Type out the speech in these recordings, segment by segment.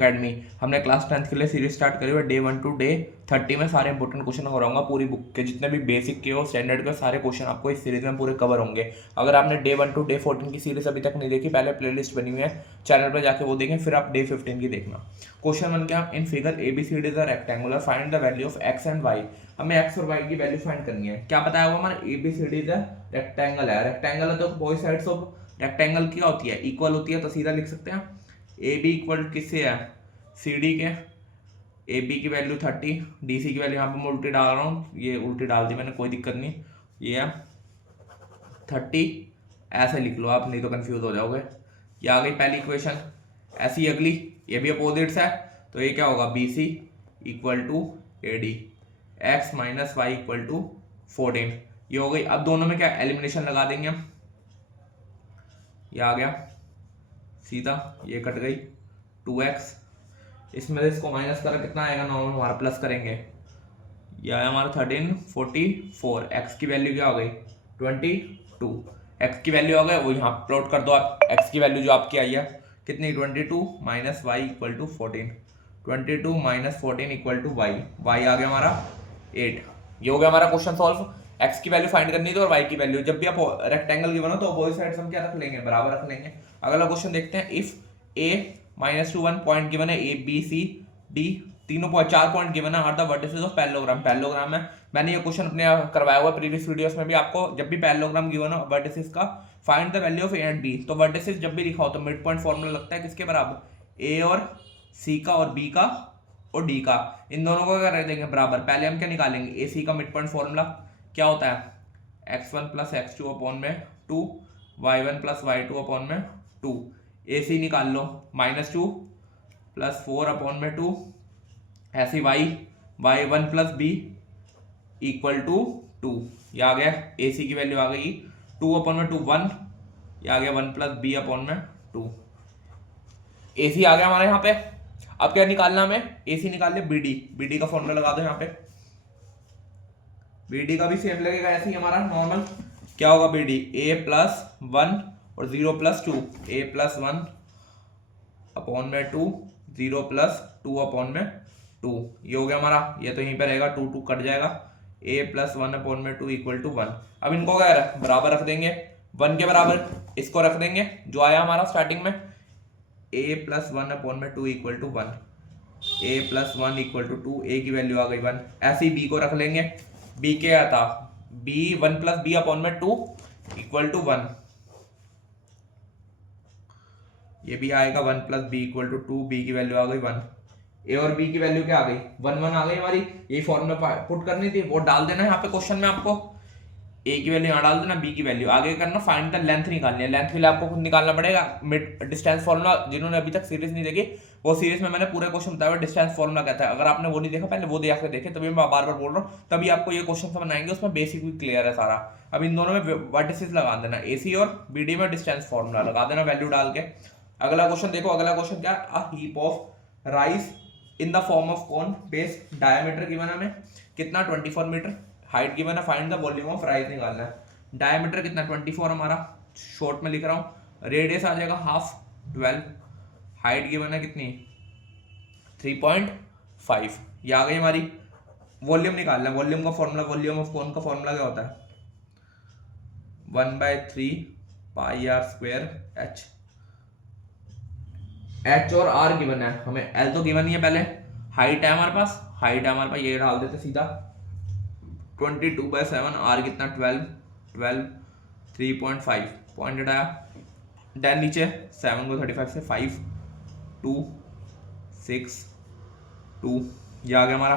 Academy. हमने class 10th के लिए सीरीज स्टार्ट करी हुई है। डे 1 टू डे 30 में सारे इंपॉर्टेंट क्वेश्चन कराऊंगा। पूरी बुक के जितने भी बेसिक के और स्टैंडर्ड के सारे क्वेश्चन आपको इस सीरीज में पूरे कवर होंगे। अगर आपने डे 1 टू डे 14 की सीरीज अभी तक नहीं देखी, पहले प्लेलिस्ट बनी हुई है चैनल पर जाके वो देखें, फिर आप डे 15 की देखना। क्वेश्चन 1 क्या, in figure ABCD is a rectangular, find the value of x and y। हमें x और y की वैल्यू फाइंड करनी है। क्या बताया हुआ हमारा, ABCD इज अ रेक्टेंगल है। रेक्टेंगल है तो बोथ साइड्स ऑफ रेक्टेंगल क्या होती है, इक्वल होती है, तो सीधा लिख सकते हैं ए बी इक्वल किससे है, सी डी के। ए बी की वैल्यू 30, डी सी की वैल्यू यहाँ पे मैं उल्टी डाल रहा हूँ, ये उल्टी डाल दी मैंने, कोई दिक्कत नहीं, ये है 30। ऐसे लिख लो आप, नहीं तो कंफ्यूज हो जाओगे। ये आ गई पहली इक्वेशन। ऐसी अगली, ये भी अपोजिट्स है, तो ये क्या होगा, B C equal to A D, X minus Y equal to 14। ये हो गई। अब दोनों में क्या एलिमिनेशन लगा देंगे हम, ये आ गया सीधा, ये कट गई 2x, इसमें से इसको माइनस करा कितना आएगा, नॉर्मल हमारा प्लस करेंगे, ये आया हमारा 1344। x की वैल्यू क्या हो गई 22, x की वैल्यू आ गई वो यहाँ प्लॉट कर दो आप। x की वैल्यू जो आपकी आई है कितनी, 22 minus Y equal to 14, 22 minus 14 equal to y, y आ गया हमारा 8। ये हो गया हमारा क्वेश्चन सॉल्व। x की वैल्यू फाइंड करनी थी और y की वैल्यू। जब भी आप रेक्टेंगल की बनो तो अपोजिट साइड्स हम क्या रख लेंगे, बराबर रख लेंगे। अगला क्वेश्चन देखते हैं, इफ a -2 1 पॉइंट गिवन है, a b c d तीनों पॉइंट 4 पॉइंट गिवन है, are the vertices of parallelogram. Parallelogram है, मैंने ये क्वेश्चन अपने करवाया हुआ प्रीवियस वीडियोस में भी आपको। जब भी पैरेललोग्राम गिवन हो वर्टिसेस का, find the value of a and b। तो वर्टिसेस जब भी लिखा हो तो मिड पॉइंट फॉर्मूला लगता है किसके बराबर, a और c का और b का और d का, इन दोनों को क्या रख देंगे बराबर। पहले हम क्या निकालेंगे, ए सी का मिड पॉइंट फॉर्मूला क्या होता है, x1 प्लस x2 अपॉन में 2, y1 प्लस y2 अपॉन में 2। ए सी निकाल लो, -2 प्लस 4 अपॉन में 2, ऐसी y1 plus b equal to 2। ये आ गया, ए सी की वैल्यू आ गई 2 अपॉन में 2 1, ये आ गया 1 प्लस b अपॉन में 2। ए सी आ गया हमारे यहाँ पे। अब क्या निकालना हमें, ए सी निकाल लिया, बी डी का फॉर्मूला लगा दो यहाँ पे। बी डी का भी सेम लगेगा ऐसे ही हमारा नॉर्मल। क्या होगा बी डी, ए प्लस 1 और 0 प्लस 2, ए प्लस 1 अपॉन में 2, 0 प्लस 2 अपॉन में 2। ये हो गया हमारा, ये तो यहीं पे रहेगा, 2 2 कट जाएगा, ए प्लस 1 अपॉन में 2 इक्वल टू 1। अब इनको क्या बराबर रख देंगे, 1 के बराबर इसको रख देंगे जो आया हमारा स्टार्टिंग में, ए प्लस 1 अपॉन में 2 equal to 1, A plus 1 equal to 2, A की वैल्यू आ गई 1। ऐसे ही बी को रख लेंगे, बी क्या था, बी 1 प्लस बी अपॉन में 2 इक्वल टू 1, ये भी आएगा 1 plus B equal to 2, B की वैल्यू आ गई 1। ए और बी की वैल्यू क्या आ गई, 1 1 आ गई हमारी। यही फॉर्मूला पुट करनी थी, वो डाल देना यहाँ पे क्वेश्चन में आपको, ए की वैल्यू यहाँ डाल देना, बी की वैल्यू आगे करना, फाइंड द लेंथ निकालनी है। लेंथ के लिए आपको खुद निकालना पड़ेगा मिड डिस्टेंस फॉर्मूला। जिन्होंने अभी तक सीरीज नहीं देखी, वो सीरीज में मैंने पूरे क्वेश्चन बताया हुआ डिस्टेंस फॉर्मूला कहता है। अगर आपने वो नहीं देखा पहले वो देख के देखे, तभी मैं बार बार बोल रहा हूँ, तभी आपको ये क्वेश्चन समझ आएंगे, उसमें बेसिक भी क्लियर है सारा। अब इन दोनों में वर्टिसेस लगा देना, ए सी और बी डी में डिस्टेंस फॉर्मूला लगा देना वैल्यू डाल के। अगला क्वेश्चन देखो, अगला क्वेश्चन क्या, a heap of rice in the form of cone base, diameter given है हमें कितना 24 मीटर, हाइट गिवन है, find the volume of rice निकालना है। डायमीटर कितना 24 हमारा, शॉर्ट में लिख रहा हूँ, रेडियस आ जाएगा हाफ 12, हाइट गिवन है कितनी 3.5, ये आ गई हमारी। वॉल्यूम निकालना है, वॉल्यूम का फॉर्मूला, वॉल्यूम ऑफ कोन का फॉर्मूला क्या होता है, 1/3 पाई आर स्क्वायर एच। एच और आर गिवन है हमें, एल तो गिवन ही है, पहले हाइट है हमारे पास, हाइट है हमारे पास, ये डाल देते सीधा 22/7, आर कितना 12 3.5, पॉइंट आया, देन नीचे 7 को 35 से 5 2 6 2, ये आ गया हमारा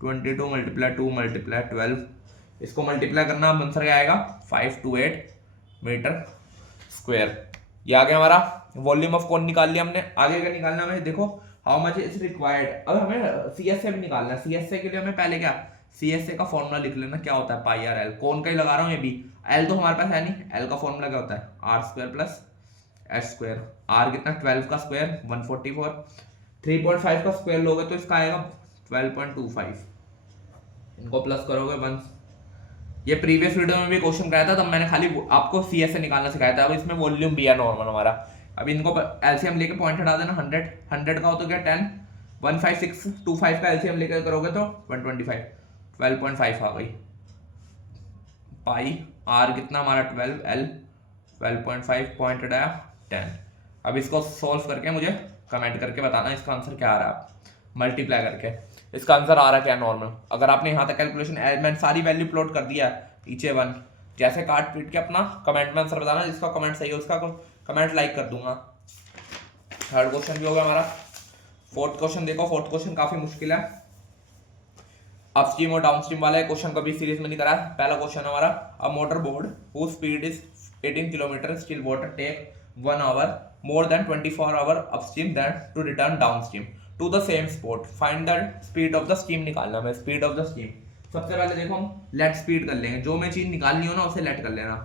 22 × 2 × 12, इसको मल्टीप्लाई करना आंसर क्या आएगा 528 मीटर स्क्वायर। ये आ गया हमारा। वॉल्यूम ऑफ कोन निकाल लिया हमने। आगे क्या निकालना हमें, देखो हाउ मच इज रिक्वायर्ड। अब हमें सी एस ए भी निकालना है। सी एस ए के लिए हमें पहले क्या, सी एस ए का फॉर्मूला लिख लेना, क्या होता है पाई आर एल। कौन का ही लगा रहा हूँ ये भी, एल तो हमारे पास है नहीं, एल का फॉर्मूला क्या होता है R square plus H square. R कितना 12 का स्क्वायर 144, 3.5 का स्क्वायर लोगे तो इसका आएगा 12.25, इनको प्लस करोगे 1। ये प्रीवियस वीडियो में भी क्वेश्चन कराया था, तब मैंने खाली आपको सी एस ए निकालना सिखाया था। अब इसमें वॉल्यूम भी है नॉर्मल हमारा। अब इनको एलसीएम लेके पॉइंट हटा देना, 100 100 का हो तो क्या 10, 15625 का एलसीएम लेकर करोगे तो 125, 12.5 आ गई। पाई आर कितना हमारा 12, एल 12.5, पॉइंट हटाया 10। अब इसको सॉल्व करके मुझे कमेंट करके बताना इसका आंसर क्या आ रहा है, मल्टीप्लाई करके इसका आंसर आ रहा क्या नॉर्मल। अगर आपने यहाँ तक कैलकुलेशन मैंने सारी वैल्यू प्लॉट कर दिया है नीचे 1, जैसे काट पीट के अपना कमेंट में आंसर बताना, जिसका कमेंट सही है उसका कमेंट लाइक कर दूंगा। थर्ड क्वेश्चन भी होगा हमारा। फोर्थ क्वेश्चन देखो, फोर्थ क्वेश्चन काफी मुश्किल है, अपस्ट्रीम और डाउनस्ट्रीम वाला है क्वेश्चन, कभी सीरीज में नहीं करा है। पहला क्वेश्चन हमारा, a motor boat whose speed is 18 kilometre still water take 1 hour more than 24 hour upstream than to return downstream to the same spot, find the speed of the steam निकालना है, speed of the steam। सबसे पहले देखो हम let speed कर लेंगे, जो मैं चीज निकालनी हो ना उसे लेट कर लेना,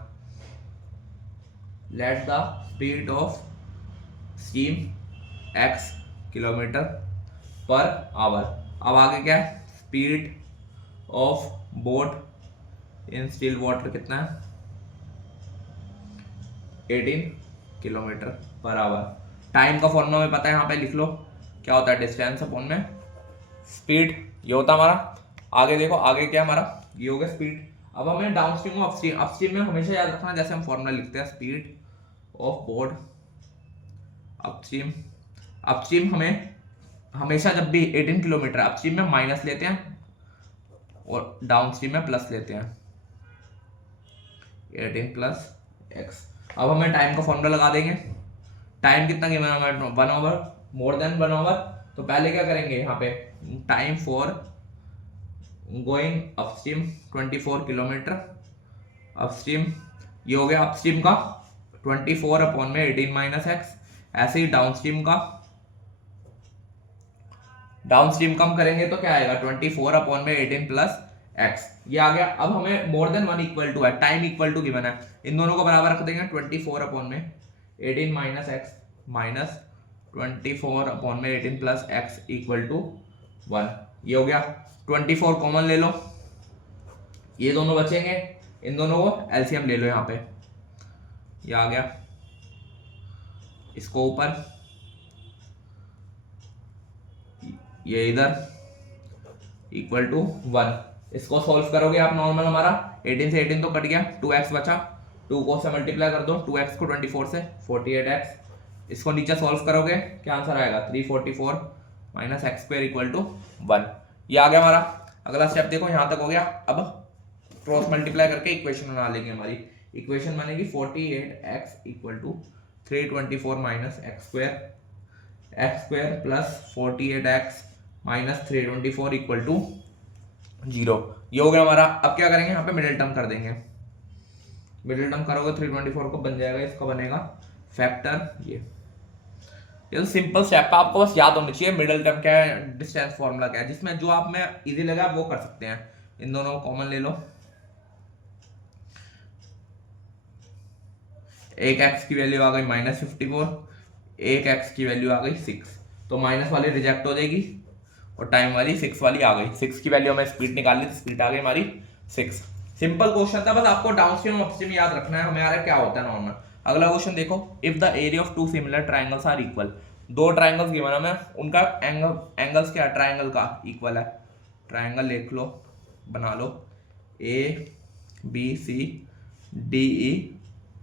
let the speed of steam x kilometre per hour. अब आगे क्या है, speed of boat in still water कितना है 18 किलोमीटर पर आवर। टाइम का फॉर्मूला में पता है, यहाँ पे लिख लो क्या होता है, डिस्टेंस अपॉन में स्पीड, ये होता है हमारा। आगे देखो आगे क्या हमारा, ये हो गया स्पीड। अब हमें डाउनस्ट्रीम और अपस्ट्रीम, अपस्ट्रीम में हमेशा याद रखना जैसे हम फॉर्मूला लिखते हैं, speed of boat upstream. Upstream हमें हमेशा जब भी 18 किलोमीटर अपस्ट्रीम में माइनस लेते हैं और डाउनस्ट्रीम में प्लस लेते हैं, 18 प्लस एक्स। अब हमें टाइम का फॉर्मूला लगा देंगे, टाइम कितना गिवन है हमारे 1 आवर, मोर देन 1 आवर। तो पहले क्या करेंगे यहाँ पे, time for going upstream 24 kilometre upstream, ये हो गया अपस्ट्रीम का 24 अपॉन में 18 माइनस एक्स। ऐसे ही डाउनस्ट्रीम का, डाउनस्ट्रीम कम करेंगे तो क्या आएगा 24 अपॉन में 18 प्लस एक्स, ये आ गया। अब हमें मोर देन 1 इक्वल टू है, टाइम इक्वल टू गिवन है, इन दोनों को बराबर रख देंगे, 24 अपॉन में 18 माइनस एक्स माइनस 24 अपॉन में 18 प्लस एक्स इक्वल टू 1, ये हो गया। 24 कॉमन ले लो, ये दोनों बचेंगे, इन दोनों को एलसीएम ले लो, यहाँ पे ये आ गया, इसको ऊपर, ये इधर इक्वल टू 1। इसको सॉल्व करोगे आप नॉर्मल, हमारा 18 से 18 तो कट गया, 2x बचा, 2 को से मल्टीप्लाई कर दो, 2x को 24 से 48x। इसको नीचे सॉल्व करोगे क्या आंसर आएगा 344 minus X square equal to 1, ये आ गया हमारा। अगला स्टेप देखो, यहाँ तक हो गया। अब क्रॉस मल्टीप्लाई करके इक्वेशन बना लेंगे, हमारी इक्वेशन बनेगी 48x equal to 324 minus X square plus 48x minus 324 equal to 0, ये हो गया हमारा। अब क्या करेंगे, यहाँ पे मिडिल टर्म कर देंगे, मिडिल टर्म करोगे 324 को बन जाएगा, इसका बनेगा फैक्टर। ये तो सिंपल स्टेप है, आपको बस याद होनी चाहिए मिडिल टर्म क्या है, डिस्टेंस फॉर्मूला क्या है, जिसमें जो आप में इजी लगा वो कर सकते हैं। इन दोनों को कॉमन ले लो, एक एक्स की वैल्यू आ गई -54, एक एक्स की वैल्यू आ गई 6, तो माइनस वाली रिजेक्ट हो जाएगी और टाइम वाली 6 वाली आ गई। 6 की वैल्यू हमें स्पीड निकालनी, स्पीड आ गई हमारी 6। सिंपल क्वेश्चन था, बस आपको डाउनस्ट्रीम और अपस्ट्रीम याद रखना है, हमारा क्या होता है नॉर्मल। अगला क्वेश्चन देखो, if the area of two similar triangles are equal, दो ट्राइंगल्स गिवन है हमें, उनका एंगल्स क्या है, ट्राइंगल का इक्वल है। ट्राइंगल लिख लो, बना लो, A B C D E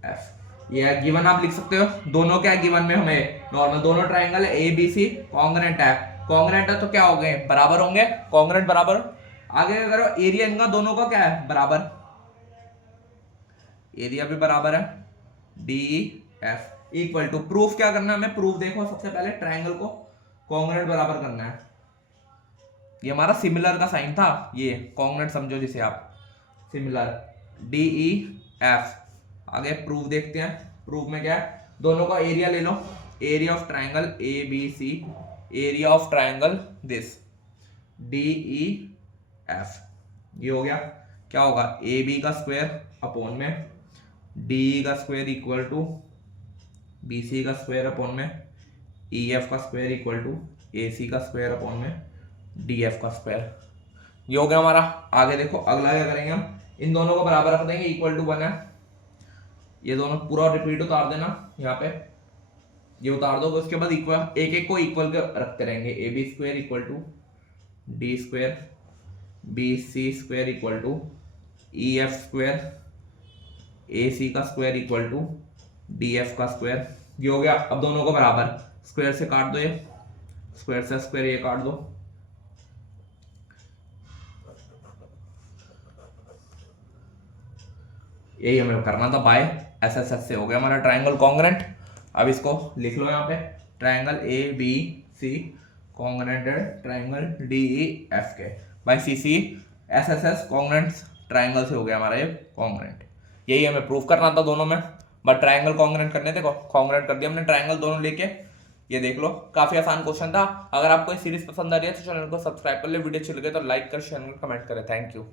F, ये गिवन आप लिख सकते हो। दोनों क्या गिवन में हमें नॉर्मल, दोनों ट्राइंगल है, ए बी सी कॉन्ग्रेंट है, कॉन्ग्रेंट है तो क्या हो गए, बराबर होंगे, कॉन्ग्रेंट बराबर। आगे करो, एरिया इनका दोनों का क्या है, बराबर, एरिया भी बराबर है, D F equal to, proof क्या करना है हमें, प्रूफ देखो सबसे पहले ट्राइंगल को कॉन्ग्रेंट बराबर करना है। ये हमारा सिमिलर का साइन था, ये कॉन्ग्रेंट समझो जिसे आप, सिमिलर डी ई एफ। आगे प्रूफ देखते हैं, प्रूफ में क्या है, दोनों का एरिया ले लो, area of triangle A B C, area of triangle this D E F, ये हो गया। क्या होगा, ए बी का स्क्वायर अपॉन में डी का square equal to B C का स्क्वायर अपॉन में ई एफ का square equal to A C का स्क्वायर अपॉन में डी एफ का स्क्वायर, ये हो गया हमारा। आगे देखो, अगला क्या करेंगे हम, इन दोनों को बराबर रख देंगे, इक्वल टू 1 है, ये दोनों पूरा रिपीट उतार देना यहाँ पे, ये उतार दो, उसके बाद इक्वल एक एक को इक्वल रखते रहेंगे। A B square equal to D square, B C square equal to E F square, A C का square equal to D F का स्क्वायर। ये हो गया। अब दोनों को बराबर स्क्वायर से काट दो, ये स्क्वायर से स्क्वायर ये काट दो, यही हमें करना था बाय एस एस एस से। हो गया हमारा ट्राइंगल कॉन्ग्रेंट। अब इसको लिख लो यहाँ पे, triangle A B C congruent triangle D E F के by C C S S S congruent triangle से हो गया हमारा ये कॉन्ग्रेंट। यही हमें प्रूफ करना था दोनों में, बट ट्राइंगल कॉन्ग्रेंट करने थे, कॉन्ग्रेंट कर दिया हमने ट्राइंगल दोनों लेके। ये देख लो, काफी आसान क्वेश्चन था। अगर आपको ये सीरीज पसंद आ रही है तो चैनल को सब्सक्राइब कर ले, वीडियो अच्छी लगे तो लाइक कर, शेयर कमेंट करें। Thank you.